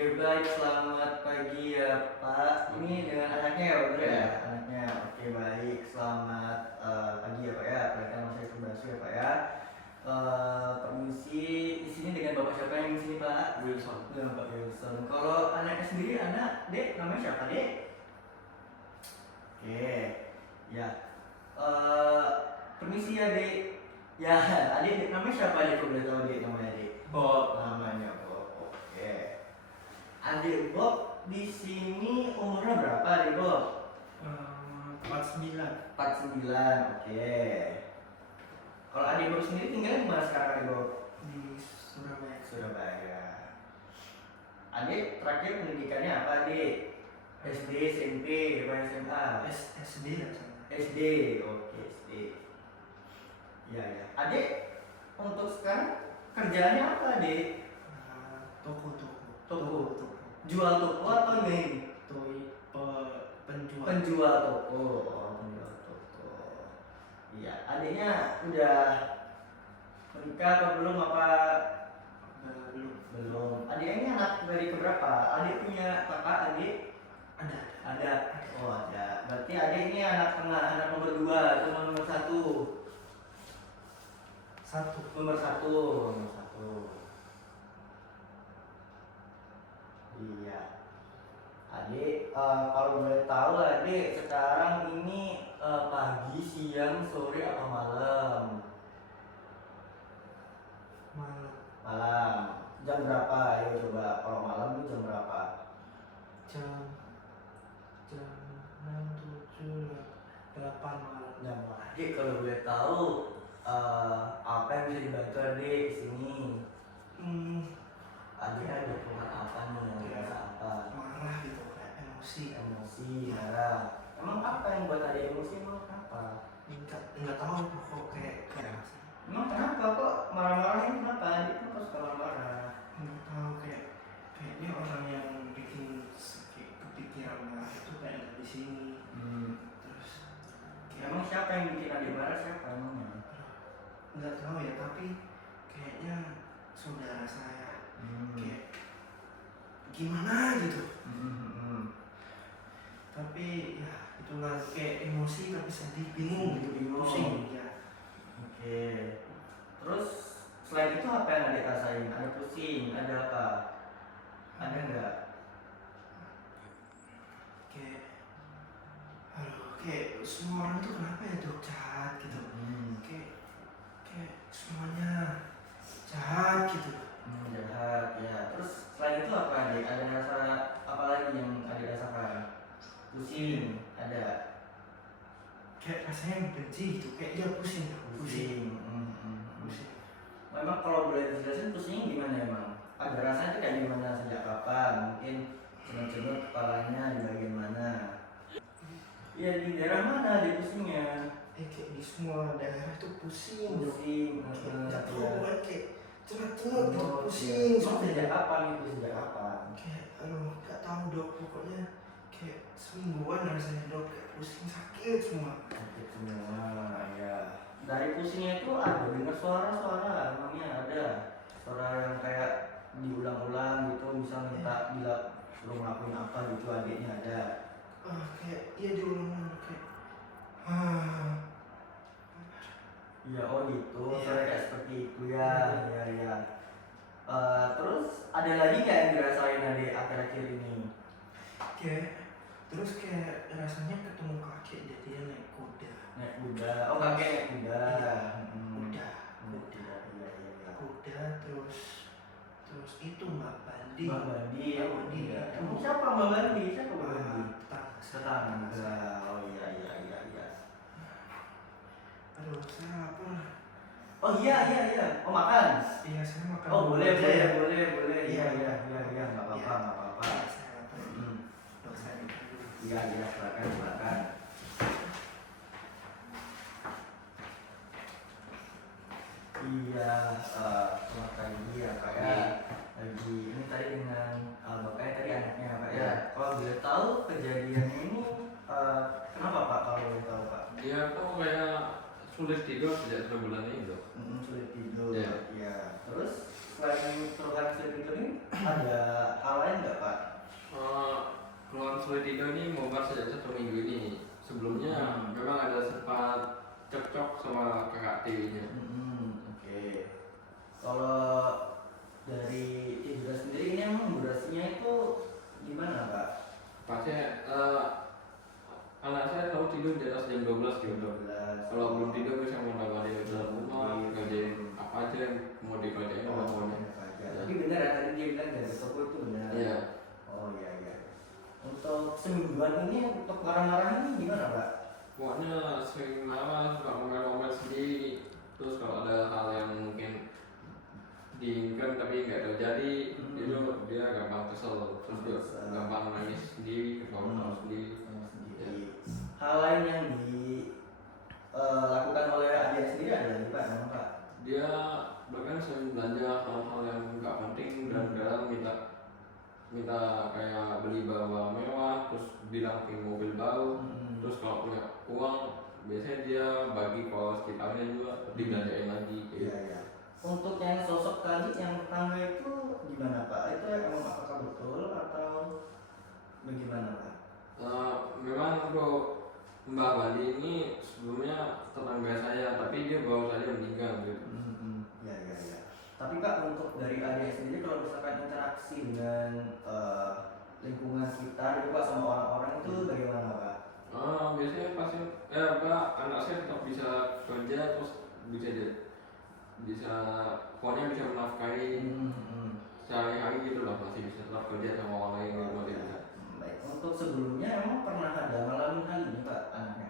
Oke baik, selamat pagi ya Pak. Ini dengan anaknya ya Pak ya? Anaknya. Oke baik, selamat pagi ya Pak ya. Perkenalkan nama saya Subasyo ya Pak ya. Permisi, di sini dengan Bapak siapa yang di sini Pak? Wilson. Dengan Pak Wilson. Kalau anaknya sendiri, anak Dek, namanya siapa Dek? Oke, ya. Permisi ya Dek. Ya, adik namanya siapa Dek? Kok boleh tahu Dek namanya Dek? Bob. Namanya Bob. Oke. Adik Bob di sini umurnya berapa adik Bob? 49. 49, oke. Kalau adik Bob sendiri tinggal di mana sekarang adik Bob? Di Surabaya. Surabaya. Adik terakhir pendidikannya apa adik? SD, SMP, apa SMA? SD lah sana. SD, oke SD. Iya ya. Adik untuk sekarang kerjaannya apa adik? Toko. Toko. Jual toko atau ini? Penjual. Penjual toko. Oh, penjual toko. Iya, adiknya udah menikah atau belum apa? Belum. Belum. Adiknya ini anak dari keberapa? Adik punya kakak adik? Ada. Oh ada. Berarti adik ini anak tengah, anak nomor 2 atau nomor 1? Nomor satu. Iya. Adik, kalau boleh tahu adik sekarang ini pagi, siang, sore atau malam? Malam. Jam berapa? Ayo coba. Kalau malam itu jam berapa? Jam 6, 7, 8 malam. Jam berapa? Adik kalau boleh tahu apa yang bisa dibantu adik di sini? Adik ada keluhan apa nih? Yang dirasa apa? Marah gitu, kayak emosi. Marah. Emang apa yang buat adik emosi? Emang apa? Enggak tahu kok kayak Emang kenapa kok marah-marahin? Kenapa adik kenapa suka marah-marah? enggak tahu kayaknya orang yang bikin kayak kepikiran marah itu kayak nggak di sini. Terus Emang siapa yang bikin adik marah? Siapa emangnya? nggak tahu ya, tapi kayaknya saudara saya kayak gimana gitu. Tapi ya itulah, kayak emosi tapi sedih, bingung gitu, pusing ya. Oke. Terus selain itu apa yang adik rasain? Ada pusing, ada apa? Ada nggak? Kayak semua orang tuh kenapa ya dok jahat gitu. Kayak semuanya jahat gitu. Jahat ya. Terus selain itu apa adik? Ada rasa apa lagi yang adik rasakan? Pusing, ada. Kayak rasanya benci gitu, kayak dia pusing. Pusing. Memang kalau boleh dijelasin pusingnya gimana emang? Ada rasanya tuh kayak gimana, sejak kapan? Mungkin cenut-cenut kepalanya di bagian mana? Iya, di daerah mana di pusingnya? Kayak di semua daerah tuh pusing. Nggak tahu Ya. kan, kayak cenut pusing. Sejak kapan itu? Sejak kapan? Kayak nggak tahu dok, pokoknya kayak semingguan rasanya dok, kayak pusing, sakit semua. Sakit semua ya. Dari pusingnya itu ada dengar suara-suara, emangnya ada suara yang kayak diulang-ulang gitu, misal minta bila suruh ngelakuin apa gitu, adiknya ada. Kayak iya diulang-ulang kayak Iya, oh gitu, Iya. suara kayak seperti itu ya. Iya. Terus ada lagi nggak yang dirasain adik akhir-akhir ini? Terus kayak rasanya ketemu kakek, jadi dia naik kuda. Naik kuda, oh kakek naik kuda. Iya. Iya. Kuda terus itu Mbak Bandi. Iya. Emang siapa Mbak Bandi? Tetangga. Oh iya. Aduh, saya lapar. Oh iya. Oh makan? Iya, saya makan. Oh boleh. Iya. Nggak apa-apa. Saya lapar. Dok, saya makan dulu. Iya, silakan. Iya, selamat pagi ya Pak ya. Lagi ini tadi dengan bapaknya tadi anaknya Pak ya. Kalau boleh tahu kejadiannya ini kenapa Pak? Kalau boleh tahu Pak? Dia kok kayak sulit tidur sejak 3 bulan ini dok. Sulit tidur. Iya. Ya. Terus selain keluhan sulit tidur ini ada hal lain nggak Pak? Keluhan sulit tidur ini membuat sejak 1 minggu ini. Sebelumnya memang ada sempat cekcok sama kakak tirinya. Oke. Kalau dari tidur sendiri ini emang durasinya itu gimana Pak? Pasnya anak saya selalu tidur di atas jam 12 gitu. 12. Kalau belum tidur bisa menemani di dalam rumah, kerjain apa aja yang mau dikerjain Oh, pokoknya. tapi benar ya tadi dia bilang dari toko itu benar. Iya. Oh iya iya. Untuk semingguan ini untuk marah-marah ini gimana Pak? Pokoknya sering marah, suka ngomel-ngomel sendiri. Terus kalau ada hal yang mungkin diinginkan tapi nggak terjadi, itu dia gampang kesel, terus dia gampang nangis sendiri, ketawa-ketawa sendiri. Hal lain yang dilakukan oleh adik sendiri ada lagi Pak? Memang Pak? Dia bahkan sering belanja hal-hal yang nggak penting dan kadang minta kayak beli barang mewah, terus bilang pengen mobil baru, terus kalau punya uang biasanya dia bagi ke sekitarnya juga dibelanjain lagi. Iya iya. Untuk yang sosok tadi yang tetangga itu gimana Pak? Itu emang apakah betul atau bagaimana Pak? Memang untuk Mbak Bandi ini sebelumnya tetangga saya, tapi dia baru saja meninggal gitu. Ya ya ya. Tapi Pak untuk dari adik sendiri kalau misalkan interaksi dengan lingkungan sekitar itu Pak sama orang-orang itu bagaimana Pak? Biasanya pasti Pak, anak saya tetap bisa kerja, terus bisa pokoknya bisa menafkahi sehari-hari gitu lah, masih bisa tetap kerja sama orang lain gitu masih bisa. Baik. Untuk sebelumnya emang pernah ada ngalamin hal ini Pak anaknya?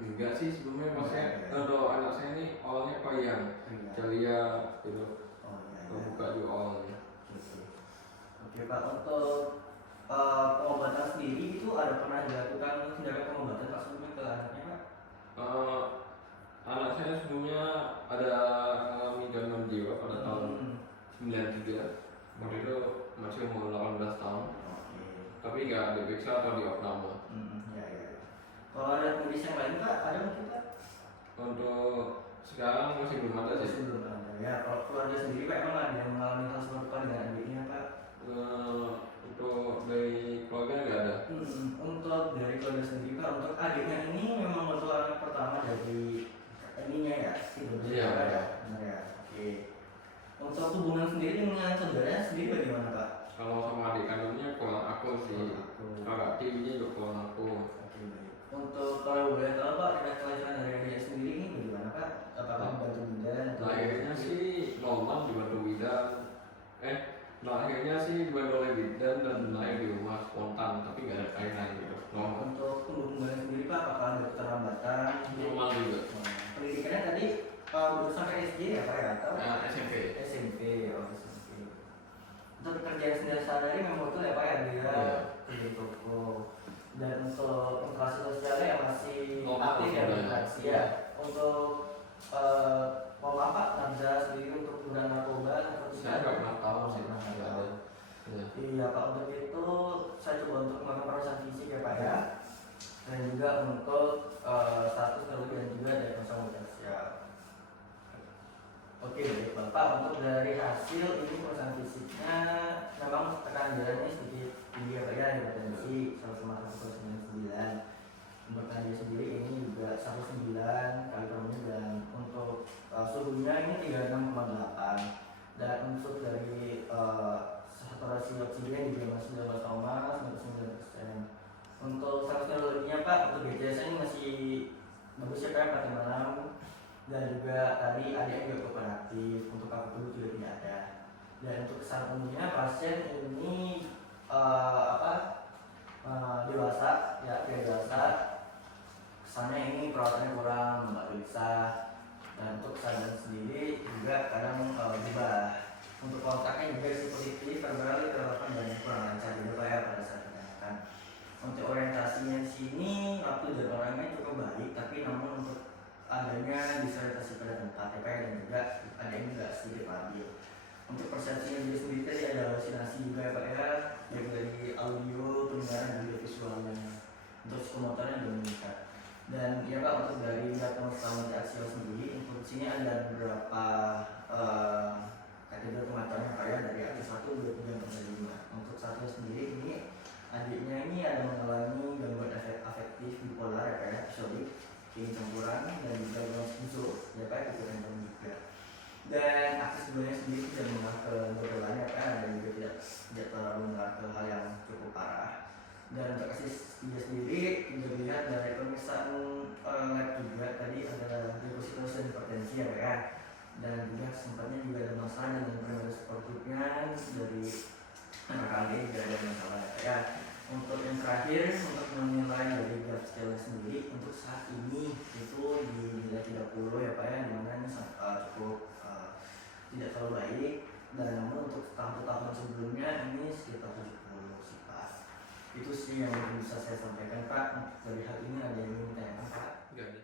Enggak sih, sebelumnya maksudnya kalau anak saya ini orangnya payah, ceria gitu. Oh iya. Buka juga orangnya. Oke Pak, untuk pengobatan sendiri itu ada pernah dilakukan tindakan pengobatan Pak sebelumnya ke anaknya Pak? Anak saya sebelumnya ada mengalami gangguan jiwa pada tahun 93. Waktu itu masih umur 18 tahun. Tapi nggak diperiksa atau diopname. Ya ya. Kalau ada kondisi yang lain Pak, ada mungkin Pak? Untuk sekarang masih belum ada sih. Masih belum ada. Ya, kalau keluarga sendiri Pak emang ada yang mengalami hal serupa dengan adiknya Pak? Untuk dari keluarga nggak ada. Untuk dari keluarga sendiri Pak, untuk adiknya ini memang untuk anak pertama dari ininya ya, Iya. ya, benar ya. Oke. Untuk hubungan sendiri dengan saudaranya sendiri bagaimana Pak? Kalau sama adik kandungnya kurang aku sih. Kakak tirinya juga kurang aku. Oke baik. Untuk kalau boleh tahu Pak, ada kelahiran dari adiknya sendiri ini bagaimana Pak? Apakah membantu bidan? Lahirnya sih normal dibantu bidan. Lahirnya sih dibantu oleh bidan dan lahir di rumah spontan, tapi nggak ada kaitan gitu. Normal. Untuk tumbuh kembang sendiri Pak, apakah ada keterlambatan? Normal juga. Pendidikannya tadi baru sampai SD ya Pak ya? Atau SMP. SMP, oh SMP. Untuk pekerjaan sehari-hari memang betul ya Pak ya, dia kerja di toko. Dan untuk interaksi sosialnya ya masih aktif ya berinteraksi ya. Untuk mau Pak kerja sendiri untuk penggunaan narkoba atau Saya nggak pernah tahu sih. nggak Nggak tahu. ada. Iya Pak, untuk itu saya coba untuk melakukan pemeriksaan fisik ya Pak ya, dan juga untuk status terlebih dan juga diagnosa potensial. Oke baik Bapak, untuk dari hasil ini pemeriksaan fisiknya memang tekanan darahnya sedikit tinggi ya Pak ya, hipertensi 1,1/99. Untuk dia sendiri ini juga 1,9 kali per menit, dan untuk suhunya ini 36,8, dan untuk dari saturasi oksigen juga masih 12,99%. Untuk status neurologinya Pak, untuk BCS ini masih bagus ya Pak, 456, dan juga tadi adanya juga kooperatif, untuk kakak tubuh juga tidak ada. Dan untuk kesan umumnya pasien ini dewasa ya, dia dewasa. Kesannya ini perawatannya kurang, nggak bisa. Dan untuk kesadaran sendiri juga kadang berubah. Untuk kontaknya juga si positif, verbal, relevan dan kurang lancar juga Pak ya pada saat tindakan. Untuk orientasinya di sini waktu dan orangnya cukup baik, tapi namun untuk adanya disorientasi pada tempat ya Pak ya, dan juga ada yang nggak sedikit labil. Untuk persepsinya dia sendiri tadi ada halusinasi juga ya Pak ya, baik dari audio, pendengaran dan juga visualnya. Untuk psikomotornya juga meningkat. Dan ya Pak, untuk dari diagnosa multi aksial sendiri, untuk sini ada beberapa itu kematiannya Pak ya dari atas 1, 23, 45. Untuk satu sendiri ini adiknya ini ada mengalami gangguan afektif bipolar ya Pak ya, episodik, tinggi campuran dan juga gangguan skizofrenia ya Pak, ikutan juga. Dan akses keduanya sendiri tidak mengarah ke gangguan ya Pak, dan juga tidak terlalu mengarah ke hal yang cukup parah. Dan untuk kasus dia sendiri juga dilihat dari pemeriksaan lab juga tadi ada depositosis dan hipertensi ya Pak ya, dan juga sempatnya juga ada masalah dengan periode sportifnya dari anak kali juga ada masalah ya Pak ya. Untuk yang terakhir untuk menilai dari graf scale sendiri untuk saat ini itu di nilai 30 ya Pak ya, dimana ini cukup tidak terlalu baik, dan namun untuk tahun-tahun sebelumnya ini sekitar 70 sih Pak. Itu sih yang bisa saya sampaikan Pak. Dari hal ini ada yang ingin ditanyakan Pak? Enggak ada.